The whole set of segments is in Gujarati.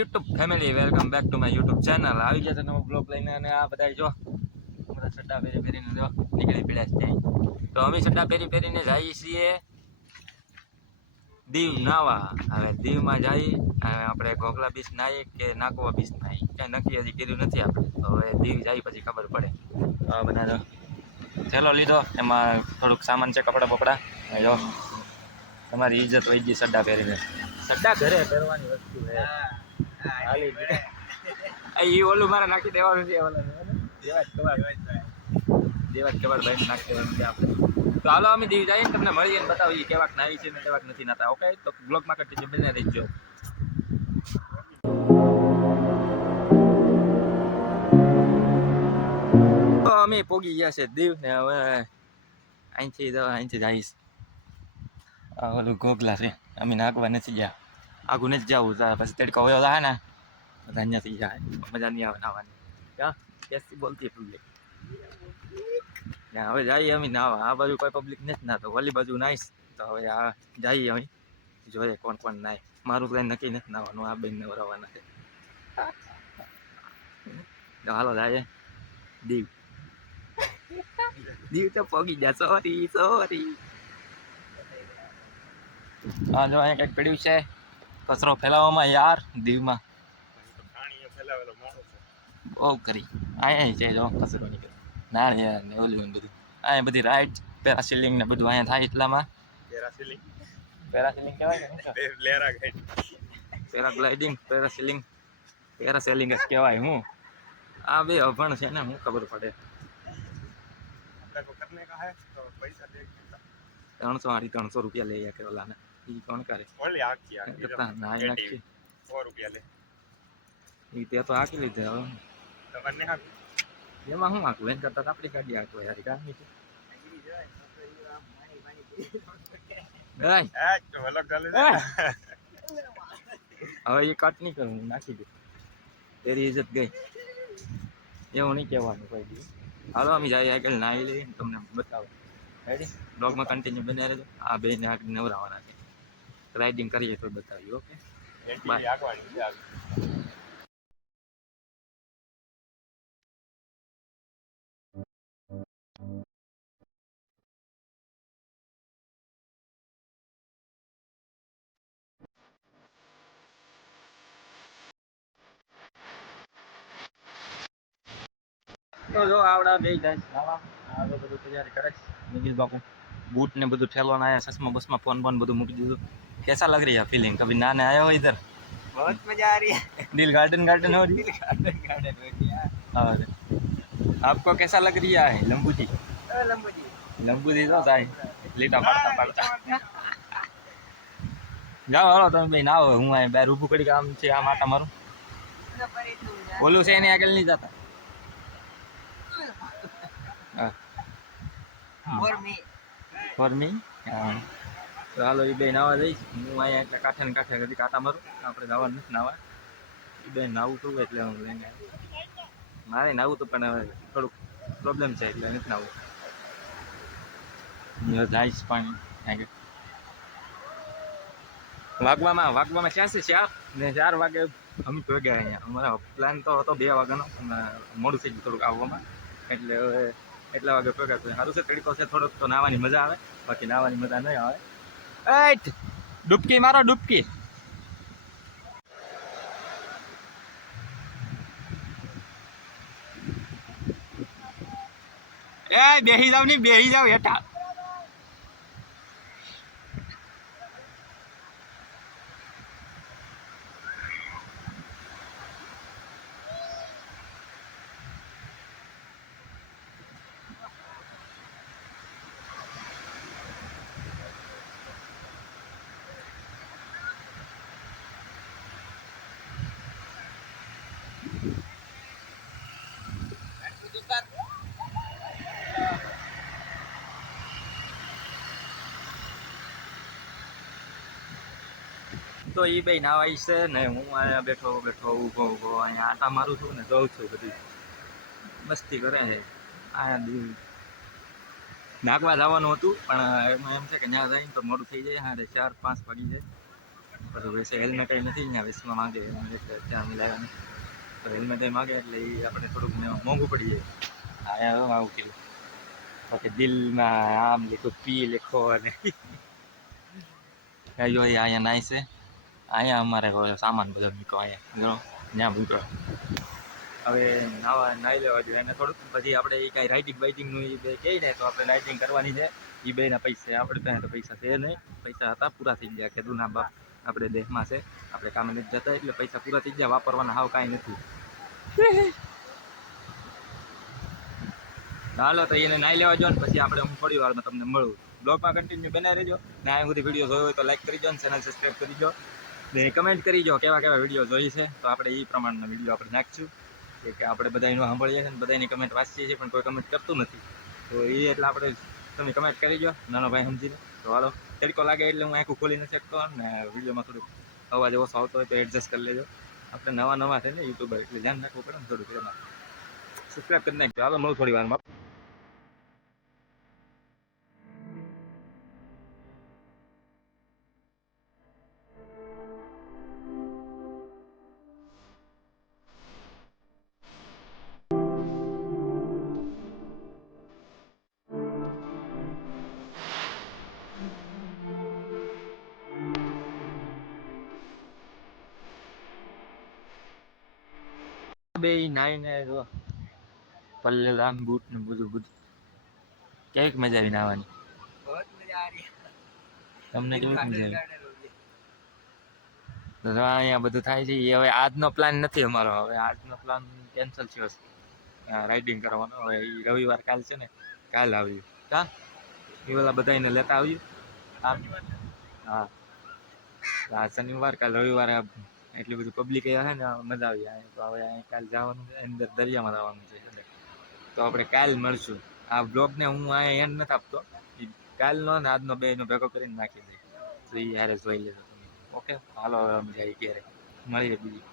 YouTube family welcome back to my YouTube channel આવી જશે નવો બ્લોગ લઈને અને આ બધા જો બધા સટ્ટા પહેરી પહેરીને જો નીકળી પડ્યા છે તો અમે સટ્ટા પહેરી પહેરીને જઈએ છીએ દીવ નાવા હવે દીવમાં જઈ હવે આપણે ઘોઘલા બીચ નાહીએ કે નાકવા બીચ નાહીએ ક્યાંય નક્કી હજી કર્યું નથી આપણે. તો હવે દીવ જઈ પછી ખબર પડે. તો બધા જો થેલો લીધો એમાં થોડુંક સામાન છે કપડાં બપડા. જો તમારી ઇજ્જત વહી ગઈ સટ્ટા પહેરીને. સટ્ટા ઘરે પહેરવાની વસ્તુ છે. ઈ ઓલું મારે નાખી દેવાનું છે, ઓલા કબાડ. દેવાજ કબાડ ભાઈ નાખી દેવાનું છે આપણે. તો હાલો અમે દીવ જઈએ ને તમને મળીએ ને બતાવીએ કેવાક નાવી છે ને કેવાક નથી નાતા. ઓકે? તો બ્લોગમાં કન્ટિન્યુ બને રહેજો અમે પોગી ગયા છે દીવ ને હવે અહીંથી અહીંથી જઈશ. ઓલું ગોગલા છે, અમે નાખવા નથી ગયા. આગું નથી જવું તો પછી તડકો વયો થાય ને તો અહીંયાથી જાય મજા નહીં આવે નાવાની ક્યાં કેસથી બોલતી પબ્લિક હવે જઈએ અમે નાવા આ બાજુ કોઈ પબ્લિક નથી ના તો ઓલી બાજુ નાઈશ તો હવે આ જઈએ અમે જોઈએ કોણ કોણ નાય મારું કઈ નક્કી નથી નાવાનું આ બેન નવરાવાના છે તો હાલો જાય દીવ દીવ તો પોગી ગયા સોરી સોરી આ જો અહીંયા કંઈક પડ્યું છે કચરો ફેલાવવામાં યાર દીવમાં. બહુ કરી. અહીંયા છે જો કચરો નીકળે. ના ને ઓલું ને બધું. અહીંયા બધી રાઈટ પેરાસિલિંગ ને બધું અહીંયા થાય એટલામાં. પેરાસિલિંગ? પેરાસિલિંગ કહેવાય ને કહેવાય? પેરાગ્લાઇડિંગ પેરાસિલિંગ પેરાસેલિંગ જ કહેવાય હું. આ બે અભણ છે ને હું ખબર પડે. ત્રણસો સાડી ત્રણસો રૂપિયા લઈ કે ઓલાને એ કોણ કરે? કરતા ના એ નાખી એ તે તો હાકી લીધે હવે. એમાં શું હાકવું એમ કરતા તો આપણી ગાડી હાકવો યાર ગામની છે. હવે એ કટ નહીં કરું નાખી દે તેરી ઇજ્જત ગઈ. એવું નહીં કહેવાનું કોઈ દી હાલો અમે જઈએ આગળ નાહી લઈએ ને તમને બતાવો. બ્લોગમાં કન્ટિન્યુ બન્યા રહેજો. આ બે ને નવરાવાના છે. રાઇડિંગ કરીએ તો બતાવીએ ઓકે? તો જો આવડા બે જાય નાવા આ બધું તૈયારી કરે છે નિખિલ બાપુ. બૂટ ને બધું ઠેલવાના આયા ચશ્મા બસમાં ફોન બોન બધું મૂકી દીધું कैसा लग रही है फीलिंग कभी नहाने आए हो इधर बहुत मजा आ रही है दिल गार्डन गार्डन हो रही गार्डन गार्डन हो गया और आपको कैसा लग रही है लंबू जी ओ लंबू जी લંબુ દીધો થાય લીટા પાડતા પાડતા જાઓ હાલો તમે ભાઈ નાવો હું અહીં બાર ઊભું કરી આમ છે આમ આટા મારું ઓલું છે એની આગળ નહીં જતા और मी ફોર મી તો હાલો એ બે નાવા જઈશ હું અહીંયા એટલે કાંઠે ને કાંઠે કદી કાંટા મારું. આપણે જવાનું નથી નાવા. એ બે નાવું તું એટલે હું લઈને મારે નાવું તો પણ હવે થોડુંક પ્રોબ્લેમ છે એટલે નથી નાવું. જાઈશ પાણી. વાગવામાં વાગવામાં ક્યાં છે ચાર? ને ચાર વાગે અમે ભેગ્યા અહીંયા. અમારા પ્લાન તો હતો બે વાગ્યાનો. મોડું થઈ ગયું થોડુંક આવવામાં. એટલે હવે એટલા વાગે ભેગા સારું છે તડકો છે થોડોક તો નાવાની મજા આવે, બાકી નાવાની મજા નહીં આવે. એટ, ડૂબકી મારો, ડૂબકી. એ, બેહી જાવની બેહી જાવ, હેઠા. તો એ બે આવી છે ને હું અહીંયા બેઠો બેઠો ઊભો ઊભો અહીંયા આટા મારું છું ને જોઉં છું બધી. મસ્તી કરે છે. અહીંયા નાગવા જવાનું હતું, પણ એમાં એમ છે કે ત્યાં જઈને તો મોડું થઈ જાય, હારે ચાર પાંચ વાગી જાય. પછી વૈસે હેલ્મેટ નથી, ત્યાં વેસમાં માંગે એટલે ત્યાં મિલાવ્યા નથી તો હેલ્મેટ માગે એટલે એ આપણે થોડુંક મોંઘું પડી જાય. અહીંયા આવું કીધું. બાકી દિલમાં આમ લીખો પી લેખો અને એ અહીંયા નાય છે. અહીંયા અમારે સામાન બધો મૂક્યો અહીંયા. ત્યાં મૂક્યો. હવે નાવા નાહી લેવા જોઈએ. અને થોડુંક પછી આપણે એ કાંઈ રાઇટિંગ બાઇટિંગનું એ બે કહે ને, તો આપણે રાઇટિંગ કરવાની છે. એ બેના પૈસા આપણે ત્યાં તો પૈસા છે નહીં. પૈસા હતા, પૂરા થઈ ગયા. કે ના બાપ આપણે દેશમાં છે. આપણે કામે નથી જતા, એટલે પૈસા પૂરા થઈ ગયા. વાપરવાના હાવ કાંઈ નથી. ચાલો તો એને નાઈ લેવા જો પછી આપણે હું થોડી વારમાં તમને મળું. બ્લોગમાં કન્ટિન્યુ બનાવી રહેજો. ને આ બધી વીડિયો જોયો હોય તો લાઈક કરી દો ને ચેનલ સબસ્ક્રાઈબ કરી દો. ને કમેન્ટ કરી દો કેવા કેવા વીડિયો જોઈ છે. તો આપણે એ પ્રમાણના વીડિયો આપણે નાખીશું. કે આપણે બધાનું સાંભળીએ છીએ બધાની કમેન્ટ વાંચીએ છીએ, પણ કોઈ કમેન્ટ કરતું નથી. તો એ એટલે આપણે તમે કમેન્ટ કરી જો નાનો ભાઈ સમજીને. તો હાલો, તડકો લાગે એટલે હું આખું ખોલી નથી શકતો ને વિડીયોમાં થોડુંક અવાજ ઓછો આવતો હોય તો એડજસ્ટ કરી લેજો. આપણે નવા નવા છે ને યુટ્યુબર એટલે ધ્યાન રાખવું પડે ને થોડુંક એમાં. સબસ્ક્રાઈબ કરી નાખજો. હાલો, મળું થોડી વારમાં. બે, નાઈ ને પલ્લે લામ બૂટ ને બધું બધું. કેવી મજા આવી નાવાની તમને કેવી મજા આવી? તો અહીંયા બધું થાય છે. હવે આજનો પ્લાન નથી અમારો. હવે આજનો પ્લાન કેન્સલ થયો છે. રાઇડિંગ કરવાનો. હવે એ રવિવાર કાલ છે ને, કાલ આવ્યું કા એ બધા બધાને લેતા આવ્યું હા. હા શનિવાર, કાલ રવિવારે એટલી બધી પબ્લિક આવ્યા હે ને, મજા આવી જાય. તો હવે અહીં કાલ જવાનું છે અંદર દરિયામાં જવાનું છે. એટલે. તો આપણે કાલ મળશું. આ બ્લોગને હું અહીંયા એન્ડ નથી આપતો. એ કાલનો ને આજનો બેનો ભેગો કરીને નાખી દે તો એ હારે જોઈ લેજો તમે. ઓકે હાલો, હવે અમે જઈએ ક્યારે મળીએ બીજી.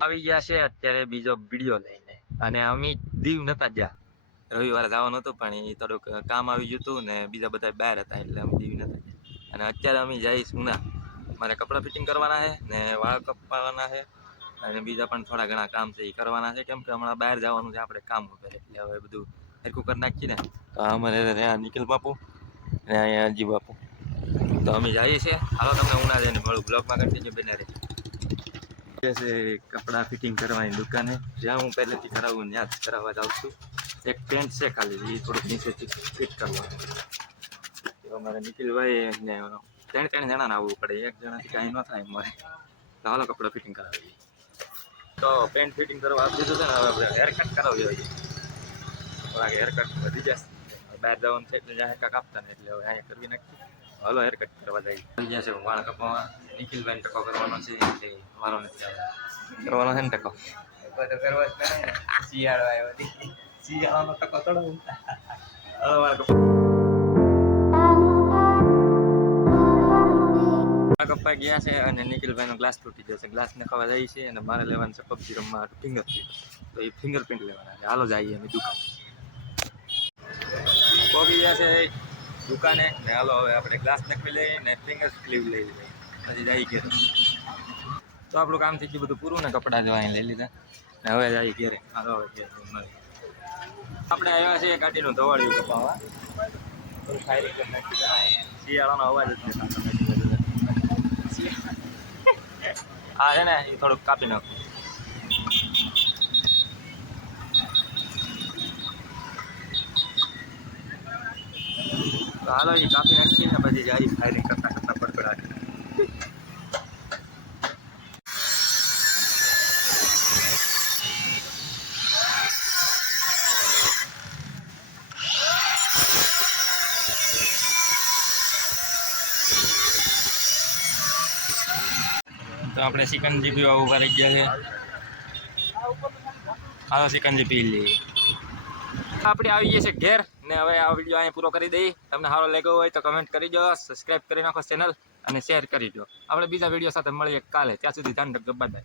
આવી ગયા છે અત્યારે બીજો વીડિયો લઈને. અને અમે દીવ નતા ગયા. રવિવારે જવાનું હતું, પણ એ થોડુંક કામ આવી ગયું હતું ને બીજા બધા બહાર હતા, એટલે અમે દીવ નતા અને અત્યારે અમે જઈશું ઉના. મારે કપડાં ફિટિંગ કરવાના છે ને વાળ કપાવવાના છે અને બીજા પણ થોડા ઘણા કામ છે એ કરવાના છે, કેમ કે હમણાં બહાર જવાનું છે આપણે કામ કરે એટલે હવે બધું હરખું કરી નાખીએ ને તો અમારે ત્યાં નિખિલ બાપુ ને અહીંયા અજી બાપુ. તો અમે જઈએ છીએ. હાલો તમને ઉના જઈને મળું. બ્લોગમાં કન્ટિન્યુ બને રહે છે કપડાં ફિટિંગ કરવાની દુકાને, જ્યાં હું પહેલેથી કરાવું ત્યાં જ કરાવવા જાઉં છું. એક પેન્ટ છે ખાલી એ થોડુંક નીચેથી ફિટ કરવા અમારે નિખિલભાઈ ને ત્રણ ત્રણ જણાને આવવું પડે, એક જણાથી કાંઈ ન થાય મારે તો હાલો કપડાં ફિટિંગ કરાવીએ. તો પેન્ટ ફિટિંગ કરવા આપી દીધું છે ને, હવે હેર કટ કરાવી હોય. થોડાક હેર કટ વધી જશે. બહાર જવાનું છે એટલે જ્યાં કાંક આપતા ને એટલે હવે અહીંયા કરવી નાખી હલો હેર કટ કરવા જાય આવી ગયા છે વાળ કપાવવા નિખિલભાઈ ટકો કરવાનો છે એટલે મારો નથી કરવાનો છે ને ટકો? શિયાળો આવ્યો શિયાળાનો ટકો ચડવું હલો વાળ કપાવ કપાઈ ગયા છે અને નિખિલભાઈનો ગ્લાસ તૂટી ગયો છે. ગ્લાસને ખવા જાય છે અને મારે લેવાનું છે પબજી રમવા. ફિંગર તો એ ફિંગરપ્રિન્ટ લેવાના છે. હાલો આવીએ અમે દુકાન. પોગી ગયા છે. દુકાને ને હાલો, હવે આપણે ગ્લાસ નખવી લઈએ ને ફિંગર સ્લીવ લઈ લઈએ. પછી જઈ ઘેરે. તો આપણું કામ થઈ ગયું બધું પૂરું ને કપડાં જવા લઈ લીધા. ને હવે જઈ ઘેરે. હાલો, હવે ઘેરે. આપણે આવ્યા છીએ ગાડીનું ધવાળિયું દીધા. શિયાળાનો અવાજ જ. હા છે ને, એ થોડુંક કાપી નાખું. તો હાલો એ કાપી નાખીએ ને પછી જાય ફાયરિંગ કરતા કરતા તો આપણે સિકંજી પીવા ઊભા રહી ગયા છે. હાલો સિકંજી પી લઈએ. આપણે આવી ગયા છે ઘેર. ને હવે આ વીડિયો અહીં પૂરો કરી દઈએ તમને સારો લાગ્યો હોય તો કમેન્ટ કરી દો સબસ્ક્રાઈબ કરી નાખો ચેનલ અને શેર કરી દો. આપણે બીજા વીડિયો સાથે મળીએ કાલે. ત્યાં સુધી ધ્યાન રાખજો. બાય